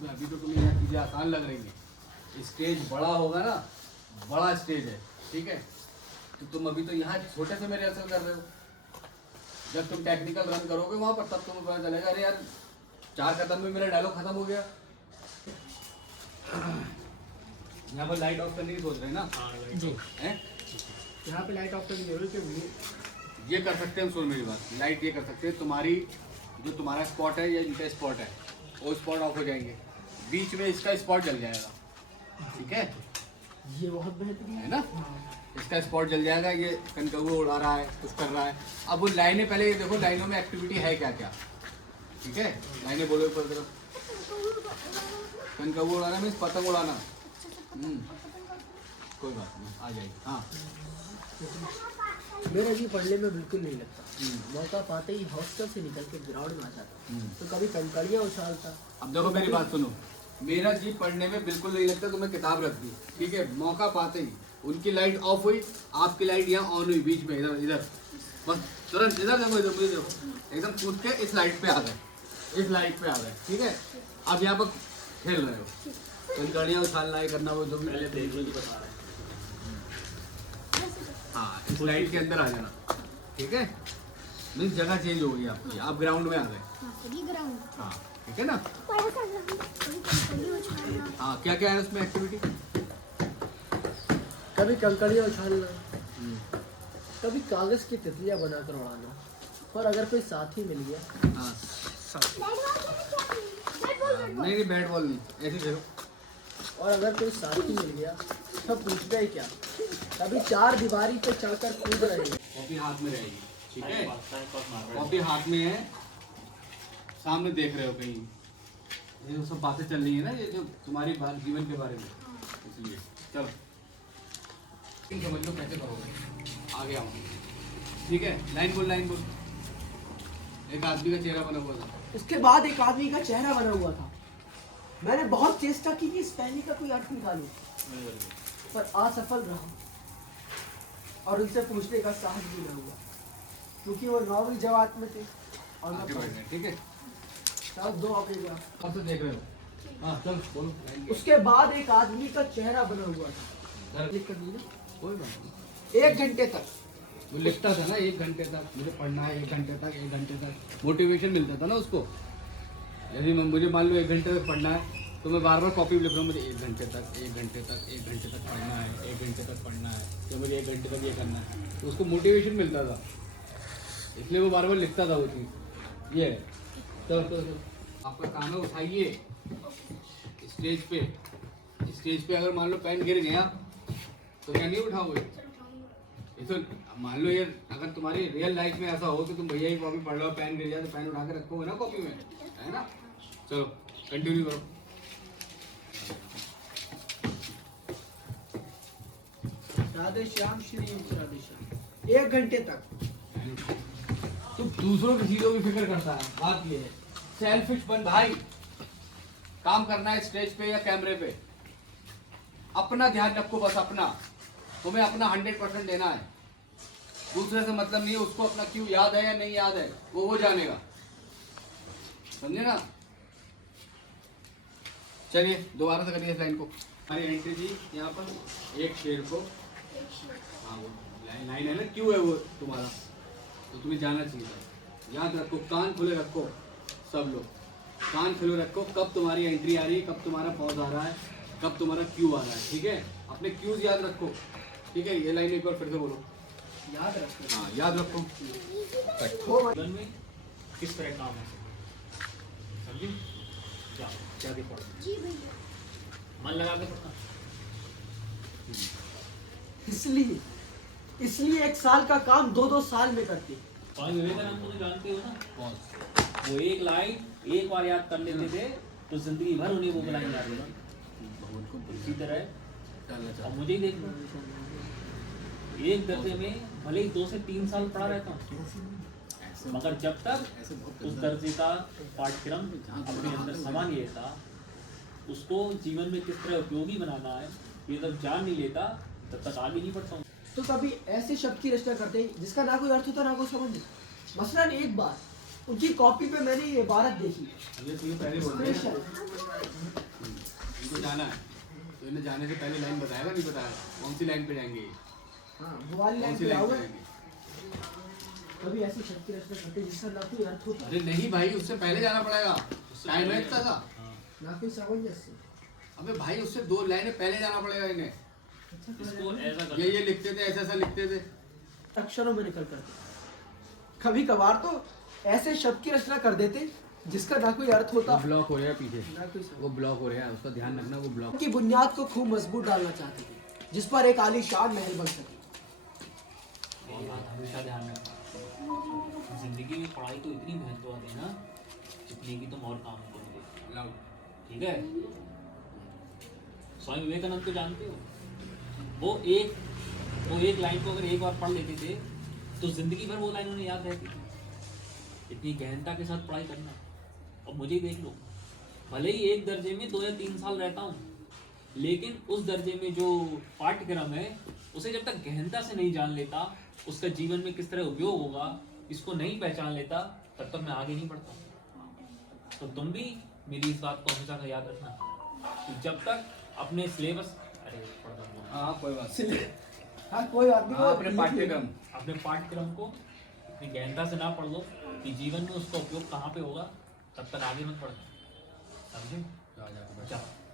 इसमें अभी तो तुम्हें यह चीज़ें आसान लग रही हैं। स्टेज बड़ा होगा ना, बड़ा स्टेज है, ठीक है, तो तुम अभी तो यहाँ छोटे से मेरे असर कर रहे हो। जब तुम टेक्निकल रन करोगे वहाँ पर तब तुम्हें पता चलेगा अरे यार 4 कदम में मेरा डायलॉग खत्म हो गया। यहाँ पर लाइट ऑफ करने की सोच रहे हैं ना? जी हैं? यहाँ पे लाइट ऑफ करनी जरूरत है। ये कर सकते हैं, सुन मेरी बात, लाइट ये कर सकते हैं, तुम्हारी जो तुम्हारा स्पॉट है या इनका स्पॉट है वो स्पॉट ऑफ हो जाएंगे, बीच में इसका स्पॉट जल जाएगा, ठीक है, ये बहुत बेहतरीन है ना? इसका स्पॉट जल जाएगा, ये कनकौआ उड़ा रहा है, कुछ कर रहा है। अब वो लाइनें पहले ये देखो, लाइनों में एक्टिविटी है क्या क्या, ठीक है, लाइनें बोलो ऊपर तरफ। कनकौआ उड़ाना मीन्स पतंग उड़ाना। कोई बात नहीं, आ जाएगी। हाँ, मेरा जी पढ़ने में बिल्कुल नहीं लगता। मौका पाते ही हॉस्टल से निकल के ग्राउंड में आ जाता, तो कभी कंकड़ियाँ उछालता। अब देखो मेरी बात सुनो, मेरा जी पढ़ने में बिल्कुल नहीं लगता, तो मैं किताब रख दी, ठीक है, मौका पाते ही उनकी लाइट ऑफ हुई, आपकी लाइट यहाँ ऑन हुई, बीच में इधर इधर, बस तुरंत इधर देखो, इधर मुझे देखो, एकदम कूद के इस लाइट पे आ गए, इस लाइट पे आ गए, ठीक है। अब यहाँ पर खेल रहे हो, कंकड़ियाँ उछालना है, करना वो जो भी पहले देख लो, बता रहे हैं। हाँ, इस लाइट के अंदर आ जाना, ठीक है, मीन्स जगह चेंज हो गई आपकी, आप ग्राउंड में आ गए। हाँ, ठीक है ना? हाँ, क्या क्या है उसमें एक्टिविटी? कभी कंकड़ियाँ उछालना, कभी कागज की तितलियाँ बनाकर उड़ाना, और अगर कोई साथी मिल गया। हाँ, नहीं बैट बॉल नहीं, ऐसे देखो। और अगर कोई साथी मिल गया तो पूछना ही क्या, कभी 4 दीवारी पे चढ़कर कूद रहे हैं। कॉपी हाथ में रहेगी, ठीक है, कॉपी हाथ में है, सामने देख रहे हो कहीं, ये जो सब बातें चल रही है ना, ये जो तुम्हारी बात जीवन के बारे में, इसलिए चलो समझ लो कैसे करोगे, आगे आओ, ठीक है। लाइन बोल, लाइन बोल। एक आदमी का चेहरा बना हुआ था। उसके बाद एक आदमी का चेहरा बना हुआ था। मैंने बहुत चेष्टा की कि इस पहली का कोई अर्थ निकालूं, पर असफल रहा, और उनसे पूछने का साहस भी न हुआ, क्योंकि वो 9वीं जमात में थे और आगे मैं बढ़ना, ठीक है, सब 2 अपने जा। अब तो देख रहे हो। हाँ चल बोलो। उसके बाद एक आदमी का चेहरा बना हुआ था। लिख कर दी ना, कोई बात नहीं, 1 घंटे तक वो लिखता था ना, 1 घंटे तक मुझे पढ़ना है, 1 घंटे तक, 1 घंटे तक मोटिवेशन मिलता था ना उसको। यदि मुझे मान लो 1 घंटे तक पढ़ना है, तो मैं बार बार कॉपी में लिख रहा हूँ, मुझे 1 घंटे तक, 1 घंटे तक, 1 घंटे तक पढ़ना है, 1 घंटे तक पढ़ना है, तो मुझे 1 घंटे तक ये करना है, तो उसको मोटिवेशन मिलता था, इसलिए वो बार बार लिखता था वो चीज़। ये है, तो आपका काम है, उठाइए स्टेज पे, स्टेज पे अगर मान लो पेन गिर गया तो क्या नहीं उठाओगे? तो मान लो यार, अगर तुम्हारी रियल लाइफ में ऐसा हो कि तुम भैया की कॉपी पढ़ लो, पेन गिर जाए तो पेन उठा के रखोगे ना कॉपी में, है ना? चलो कंटिन्यू करो। राधे श्याम, श्री राधे श्याम। 1 घंटे तक तुम दूसरों की चीजों की फिक्र करता है, बात ये है, सेल्फिश बन भाई। काम करना है स्टेज पे या कैमरे पे, अपना ध्यान रखो, बस अपना, तुम्हें अपना 100% देना है, दूसरे से मतलब नहीं है, उसको अपना क्यों याद है या नहीं याद है वो जानेगा, समझे ना? चलिए दोबारा से करिए इस लाइन को। हमारी एंट्री थी यहाँ पर, एक शेर को, हाँ वो लाइन है ना, क्यों है वो तुम्हारा, तो तुम्हें जाना चाहिए, याद रखो, कान खुले रखो, सब लोग कान खुले रखो, कब तुम्हारी एंट्री आ रही है, कब तुम्हारा पॉज आ रहा है, कब तुम्हारा क्यू आ रहा है, ठीक है, अपने क्यूज याद रखो, ठीक है। ये लाइन एक बार फिर से बोलो, याद रखो। हाँ याद रखो। जीवन में किस तरह काम है, समझी? क्या पढ़ो, जी भैया। मन लगा के पढ़ना। इसलिए 1 साल का काम 2-2 साल में करते। स्वामी विवेकानंद को जानते हो ना, वो एक लाइन एक बार याद कर लेते थे तो जिंदगी भर उन्हें वो लाइन याद रहेगा। इसी तरह अब मुझे ही देख लो, एक दर्जे में भले ही 2 से 3 साल पढ़ा रहता हूँ, मगर जब तक उस दर्जे का पाठ्यक्रम अपने अंदर समा नहीं लेता, उसको जीवन में किस तरह उपयोगी बनाना है ये जब जान नहीं लेता, तब तक आगे नहीं बढ़ता हूँ। तो कभी ऐसे शब्द की रचना करते हैं जिसका ना कोई अर्थ होता ना कोई समझ। मसलन एक बार उनकी कॉपी पे मैंने ये इबारत देखी, पहले बोल स्पेशल जाना है तो इन्हें जाने से पहले लाइन बताएगा नहीं बताएगा कौन सी लाइन पे जाएंगे ये? हाँ वो वाली कौन लाइन सी पे लाइन पे आओगे जाएंगे? कभी ऐसी शक्ति रचना करते जिसका ना कोई अर्थ होता अरे नहीं भाई उससे पहले जाना पड़ेगा टाइम है इतना सा ना कोई सामंजस्य। अबे भाई उससे 2 लाइनें पहले जाना पड़ेगा इन्हें अच्छा इसको ऐसा कर ये लिखते थे ऐसा लिखते थे अक्षरों में निकल करते कभी कभार तो ऐसे शब्द की रचना कर देते जिसका ना कोई अर्थ होता वो ब्लॉक हो रहा है पीछे ना कोई समझ। वो ब्लॉक हो रहा है उसका ध्यान रखना वो ब्लॉक की बुनियाद को खूब मजबूत डालना चाहते थे जिस पर एक आलीशान महल बन सके। ये बात हमेशा ध्यान रखना, जिंदगी में पढ़ाई को इतनी महत्व देना जितनी कि तुम और काम करोगे। लाउड ठीक है, स्वामी विवेकानंद को जानते हो? वो एक लाइन को अगर एक बार पढ़ लेते थे तो जिंदगी भर वो लाइन उन्हें याद रहती थी। इतनी गहनता के साथ पढ़ाई करना। अब मुझे देख लो, भले ही एक दर्जे में 2 या 3 साल रहता हूँ, लेकिन उस दर्जे में जो पाठ्यक्रम है उसे जब तक गहनता से नहीं जान लेता, उसका जीवन में किस तरह उपयोग होगा इसको नहीं पहचान लेता, तब तक मैं आगे नहीं बढ़ता। तो तुम भी मेरी इस बात को हमेशा का याद रखना कि जब तक अपने सिलेबस हाँ कोई बात नहीं। हाँ कोई बात नहीं। हाँ, अपने पाठ्यक्रम को इतनी गहनता से ना पढ़ लो कि जीवन में उसका उपयोग कहाँ पे होगा, तब तक आगे मत पढ़ना। समझे?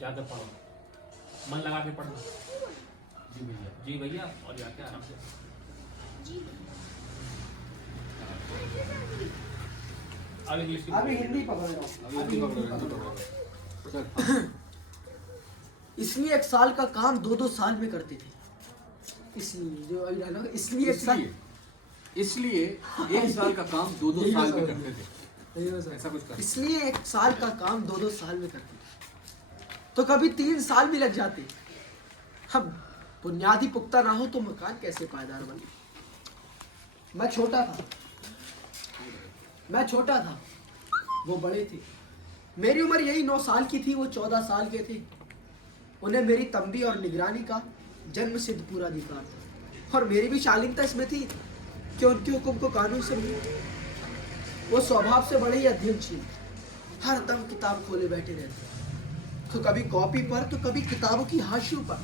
जाकर पढ़ो, मन लगा के पढ़ना। जी भैया और जाके आराम से। अब इंग्लिश की अभी हिंदी पकड़ लो। चल इसलिए एक साल का काम 2-2 साल में करते थे। इसलिए जो अभी डायलॉग है, इसलिए एक साल इसलिए 1 साल का काम 2-2 साल में करते थे। ऐसा कुछ कर इसलिए एक साल का काम 2-2 साल में करते थे तो कभी 3 साल भी लग जाते। अब बुनियादी पुख्ता ना हो तो मकान कैसे पायदार बने। मैं छोटा था, वो बड़े थे। मेरी उम्र यही 9 साल की थी, वो 14 साल के थे। उन्हें मेरी तंबी और निगरानी का जन्म सिद्ध पूरा अधिकार था और मेरी भी शालीनता इसमें थी कि उनके हुक्म को कानून समझे। वो स्वभाव से बड़े ही अध्ययनशील, हर दम किताब खोले बैठे रहते, तो कभी कॉपी पर तो कभी किताबों की हाशियों पर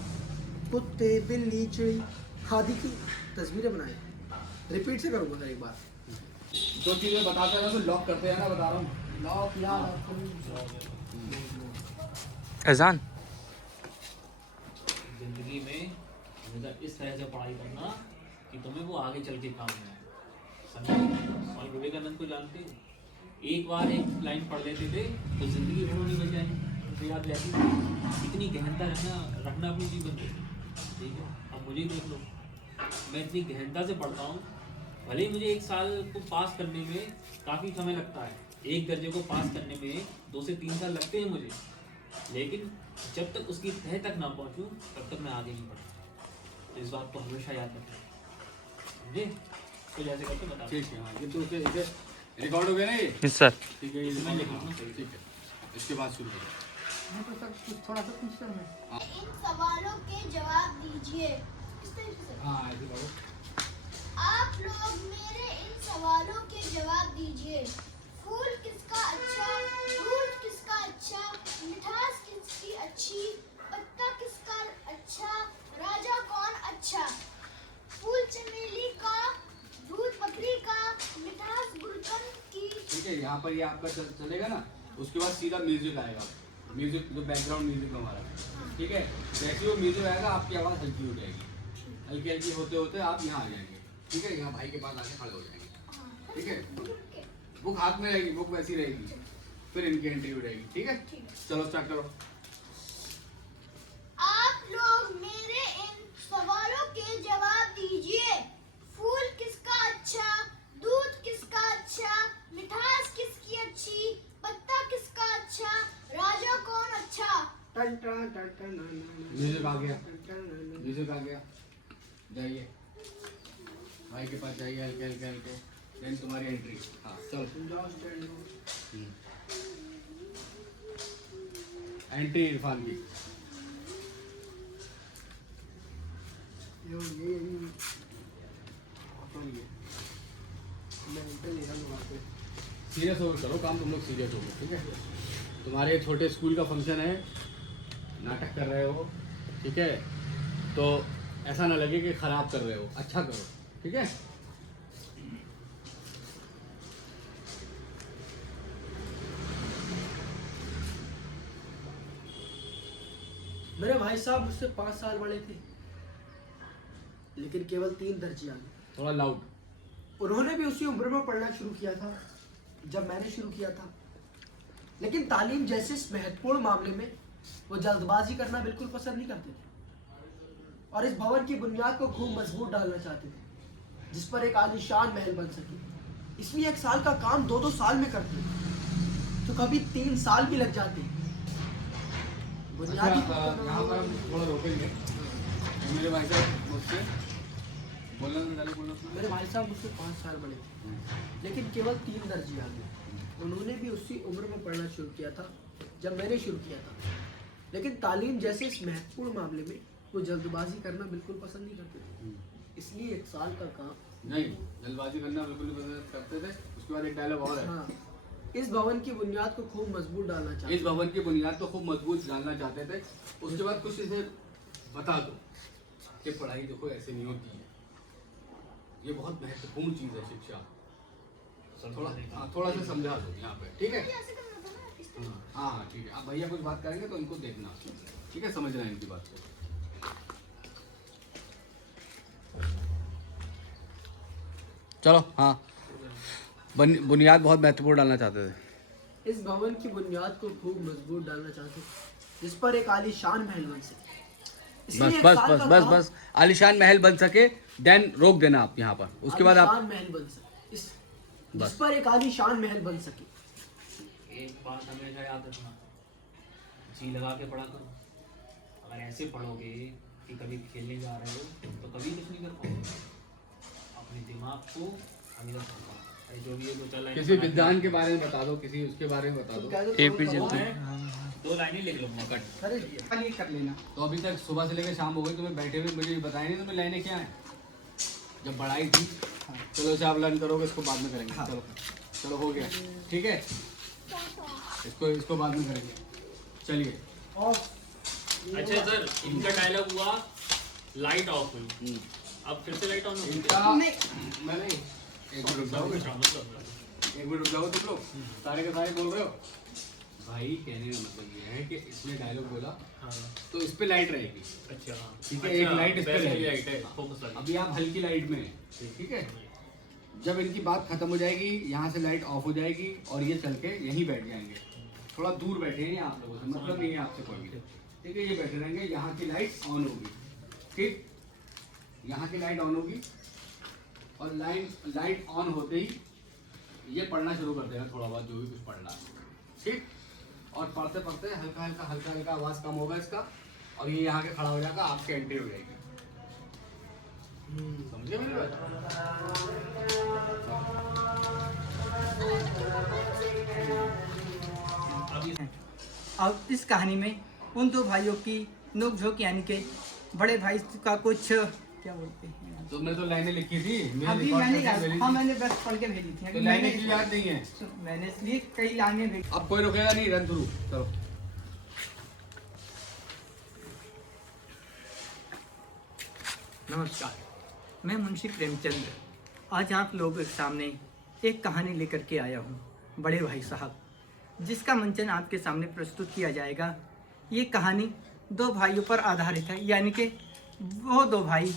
कुत्ते, बिल्ली, चिड़ी आदि की तस्वीरें बनाए। रिपीट से करूंगा सर एक बार। 2 चीजें बताते हैं तो लॉक करते हैं ना, बता रहा हूँ। लॉक यार अजान जिंदगी में हमेशा इस तरह से पढ़ाई करना कि तुम्हें वो आगे चल के काम में आए। समझे? स्वामी विवेकानंद को जानते हो? एक बार एक लाइन पढ़ लेते थे तो जिंदगी भर नहीं बच जाएगी, तो याद रहती थी। इतनी गहनता रखना अपने जीवन में। ठीक है, अब मुझे देख लो, मैं इतनी गहनता से पढ़ता हूँ। भले ही मुझे 1 साल को पास करने में काफ़ी समय लगता है, एक दर्जे को पास करने में 2 से 3 साल लगते हैं मुझे, लेकिन जब तक उसकी तह तक ना पहुँचूँ तब तक मैं आगे नहीं बढ़ता। तो इस बात को हमेशा याद रखें। समझे? तो जैसे करके बता। ठीक है, हाँ, ये तो इसे रिकॉर्ड हो गया ना ये? Yes sir. ठीक है, ये मैं लिख लूँ। ठीक है, इसके बाद शुरू करो। थोड़ा सा पूछता हूँ। इन सवालों के जवाब दीजिए। इस तरीके से हाँ ऐसे करो। आप लोग मेरे इन सवालों के जवाब दीजिए। फूल किसका अच्छा, दूध किसका अच्छा, मिठास किसकी अच्छी, पत्ता किसका अच्छा, राजा कौन अच्छा। फूल चमेली का, दूध बकरी का, मिठास गुलकंद की। ठीक है, यहाँ पर ये आपका चलेगा ना, उसके बाद सीधा म्यूजिक आएगा। म्यूजिक जो बैकग्राउंड म्यूजिक हमारा, ठीक है। जैसे ही वो म्यूजिक आएगा आपकी आवाज़ हल्की हो जाएगी, हल्की हल्की होते होते आप यहाँ आ जाएंगे। ठीक है, यहाँ भाई के पास आके खड़े हो जाएंगे। ठीक है, बुक हाथ में रहेगी, बुक वैसी रहेगी, फिर इनकी एंट्री हो जाएगी। ठीक है, चलो स्टार्ट करो। आप लोग मेरे इन सवालों के जवाब दीजिए। फूल किसका अच्छा, दूध किसका अच्छा, मिठास किसकी अच्छी, पत्ता किसका अच्छा, राजा कौन अच्छा। म्यूजिक आ गया, म्यूजिक आ गया। जाइए भाई के पास जाइए, हल्के हल्के हल्के, देन तुम्हारी एंट्री। हाँ चलो, एंट्री इरफान की। सीरियस होकर करो काम, तुम लोग सीरियस हो गए। ठीक है, तुम्हारे छोटे स्कूल का फंक्शन है, नाटक कर रहे हो, ठीक है, तो ऐसा ना लगे कि खराब कर रहे हो, अच्छा करो, ठीक है। मेरे भाई साहब मुझसे 5 साल बड़े थे, लेकिन केवल 3 दर्जे आगे। थोड़ा लाउड। उन्होंने भी उसी उम्र में पढ़ना शुरू किया था जब मैंने शुरू किया था, लेकिन तालीम जैसे इस महत्वपूर्ण मामले में वो जल्दबाजी करना बिल्कुल पसंद नहीं करते थे और इस भवन की बुनियाद को खूब मजबूत डालना चाहते थे जिस पर एक आलीशान महल बन सके। इसलिए 1 साल का काम 2-2 साल में करते, तो कभी 3 साल भी लग जाते। बुनियादी यहाँ पर हम थोड़ा रोकेंगे। मेरे भाई साहब मुझसे मेरे भाई साहब मुझसे 5 साल बड़े थे, लेकिन केवल 3 दर्जे आगे। उन्होंने भी उसी उम्र में पढ़ना शुरू किया था जब मैंने शुरू किया था, लेकिन तालीम जैसे इस महत्वपूर्ण मामले में वो जल्दबाजी करना बिल्कुल पसंद नहीं करते थे। इसलिए 1 साल का काम नहीं, जल्दबाजी करना बिल्कुल नहीं पसंद करते थे। उसके बाद एक डायलॉग और है। हाँ, इस भवन की बुनियाद को खूब मजबूत डालना इस चाहते। भवन की बुनियाद को खूब मजबूत डालना चाहते थे। उसके बाद कुछ इसे बता दो कि पढ़ाई देखो ऐसे नहीं होती है, ये बहुत महत्वपूर्ण चीज़ है शिक्षा। थोड़ा सा समझा दो यहाँ पे, ठीक है। ऐसे करना था ना इस तरह। हाँ ठीक है, आप भैया कुछ बात करेंगे तो इनको देखना, ठीक है, समझना है इनकी बात को। चलो हाँ, बुनियाद बहुत महत्वपूर्ण डालना चाहते थे। इस भवन की बुनियाद को खूब मजबूत डालना चाहते, जिस पर एक आलीशान महल बन सके। बस इसलिए 1 बस साल बस का बस काम बस आलीशान महल बन सके, देन रोक देना आप यहाँ पर। उसके बाद आप आलीशान महल बन सके, जिस बस। पर एक आलीशान महल बन सके। एक बात हमेशा याद रखना, जी लगा के पढ़ा करो। अगर ऐसे पढ़ोगे कि कभी खेलने जा रहे हो तो कभी कुछ नहीं कर पाओगे। अपने दिमाग को हमेशा रखो। जो भी है दो चार लाइन किसी विद्वान के बारे में बता दो, किसी उसके बारे में बता दो। एपीजे दो लाइनें लिख लो कट। अरे भैया, कर लेना। तो अभी तक सुबह से लेकर शाम हो गई, तुम्हें बैठे हुए मुझे बताया नहीं तुम्हें लाइनें क्या है। जब बढ़ाई थी, चलो इसे आप लर्न करोगे, इसको बाद में करेंगे। चलो चलो हो गया, ठीक है, इसको बाद में करेंगे। चलिए। अच्छा सर, इनका डायलॉग हुआ लाइट ऑफ हुई, अब फिर से लाइट ऑन हो इनका मैंने एक मिनट रुक जाओगे, मतलब एक मिनट रुक जाओ तुम लोग, सारे के सारे बोल रहे हो। भाई कहने का मतलब ये है कि इसने डायलॉग बोला हाँ। तो इस पे लाइट रहेगी, अच्छा हाँ ठीक है, एक लाइट इस पे वैसे ही रहेगी। लाइट है, फोकस लगी। अभी आप हल्की लाइट में हैं, ठीक है। जब इनकी बात खत्म हो जाएगी, यहाँ से लाइट ऑफ हो जाएगी और ये चल के यहीं बैठ जाएंगे। थोड़ा दूर बैठे हैं आप लोगों से, मतलब नहीं है आपसे कोई भी, ठीक है। ये बैठे रहेंगे, यहाँ की लाइट ऑन होगी, ठीक, यहाँ की लाइट ऑन होगी और लाइट ऑन होते ही ये पढ़ना शुरू कर देगा थोड़ा बहुत, जो भी कुछ पढ़ना है, ठीक। और पढ़ते पढ़ते हल्का हल्का आवाज़ कम होगा इसका और ये यहाँ के खड़ा हो जाएगा, आपके एंट्री हो जाएगी। समझे मेरी बात? अब इस कहानी में उन दो भाइयों की नोक-झोंक, यानी कि बड़े भाई का कुछ क्या बोलते हैं, तुमने तो लाइनें लिखी थी, मेरे अभी रिकॉर्ड मैंने में से मिली हाँ थी। मैंने बस पढ़ के भेजी थी। तो अभी लाइनें मैंने की याद नहीं है। मैंने इसलिए कई लाइनें भेजी। अब कोई रुकेगा नहीं, रन थ्रू चलो। नमस्कार, मैं मुंशी प्रेमचंद आज आप लोगों के सामने एक कहानी लेकर के आया हूँ, बड़े भाई साहब, जिसका मंचन आपके सामने प्रस्तुत किया जाएगा। ये कहानी 2 भाइयों पर आधारित है, यानी कि वो 2 भाई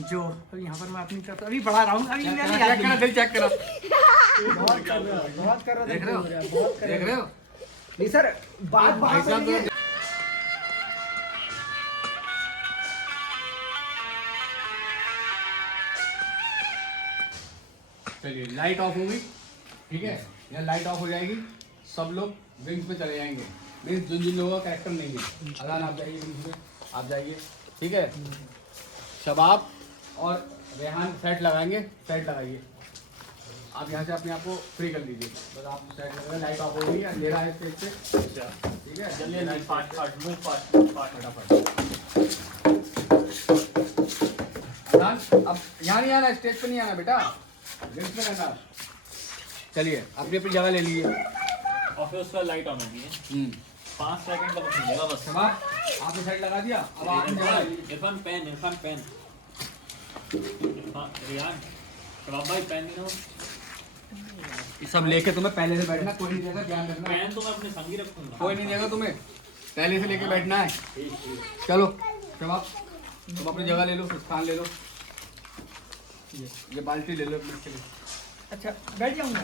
जो अभी यहाँ पर मैं अपनी तरफ अभी बढ़ा रहा हूँ। अभी मैंने याद चेक करा, नहीं। दिल चेक करा, बहुत कर रहा देख रहे हो, देख रहे हो। नहीं सर, बात भाई साहब नहीं है। चलिए लाइट ऑफ होगी, ठीक है, या लाइट ऑफ हो जाएगी, सब लोग विंग्स पे चले जाएंगे। मीन्स जिन लोगों का कैरेक्टर नहीं है, अजान आप जाइए विंग्स पे, आप जाइए, ठीक है। शबाब और रेहान सेट लगाएंगे, सेट लगाइए। आप यहाँ से अपने आप को फ्री कर लीजिए, बस आप सेट लगाइए। लाइट ऑफ हो गई, अंधेरा है स्टेज पे, ठीक है। जल्दी लाइट फाट मुंह फाट फटाफट अजान, अब यहाँ नहीं आना, स्टेज पे नहीं आना बेटा, विंग्स पे करना। चलिए अपनी अपनी जगह ले लीजिए। और फिर उसका लाइट ऑन होगी है। 5 सेकंड का वक्त मिलेगा बस। शबाब आपने साइड लगा दिया, अब आपने जगह इरफान पेन, इरफान पेन, रियान, शबाब भाई पेन नहीं ना, सब लेके तुम्हें पहले से बैठना, कोई नहीं देगा, ध्यान रखना। पेन तो मैं अपने संग ही रखूंगा। कोई नहीं देगा तुम्हें, पहले से लेके बैठना है। चलो शबाब तुम अपनी जगह ले लो, स्थान ले लो, ये बाल्टी ले लो अपने के लिए। अच्छा बैठ जाऊंगा।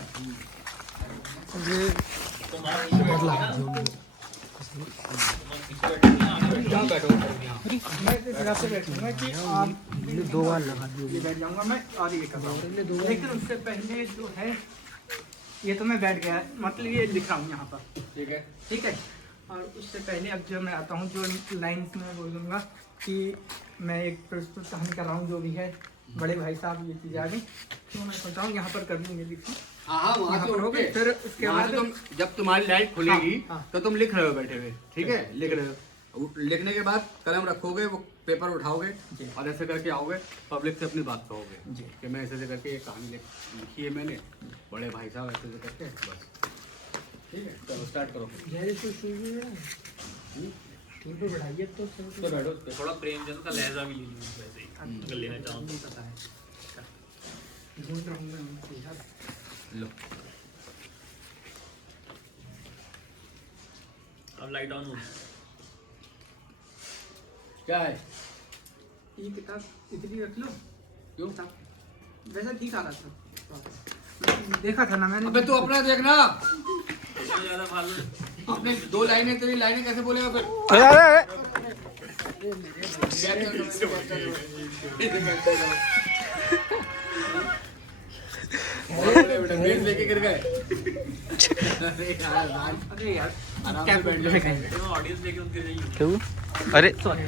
यहाँ बैठो। मैं इस तरह से बैठूंगा कि आप 2 बार लगा दिए, बैठ जाऊंगा मैं और ये कर रहा हूँ। लेकिन उससे पहले जो है ये तो मैं बैठ गया, मतलब ये लिख रहा हूँ यहाँ पर, ठीक है, ठीक है। और उससे पहले अब जो मैं आता हूँ, जो लाइन्स में बोलूँगा कि मैं एक प्रस्तुत कहानी कर रहा हूँ, जो भी है बड़े भाई साहब ये चीज़ आ गई, तो मैं सोचा हूँ यहाँ पर कर दूँगी लिखी। हाँ वहाँ यहाँ से पर उठ हो के गए, फिर उसके वहाँ बाद से तुम जब तुम्हारी लाइट खुलेगी हाँ, हाँ। तो तुम लिख रहे हो बैठे हुए, ठीक है, लिख रहे हो। लिखने के बाद कलम रखोगे, वो पेपर उठाओगे जी। और ऐसे करके आओगे, पब्लिक से अपनी बात कहोगे जी। कि मैं ऐसे करके ये कहानी लिखी है मैंने, बड़े भाई साहब ऐसे करके, बस ठीक है। चलो स्टार्ट करो। तो बढ़ाइए तो तो बैठो उस पे। थोड़ा प्रेमचंद का लहजा भी ले लूँ वैसे ही, अगर लेना चाहूँ तो। पता है ढूंढ रहा हूँ मैं उनसे यार। लो अब लाइट ऑन हो। क्या है, ये किताब इतनी रख लो, क्यों? वैसा ठीक आ रहा था, देखा था ना मैंने। अबे तू अपना देखना, उसमें ज़्यादा फालतू अपने 2 लाइनें, तेरी लाइनें कैसे बोलेगा फिर? बेट लेके गिर गए। अरे यार आराम से बैठ जाओ। ऑडियंस लेके उनके रही। अरे सॉरी।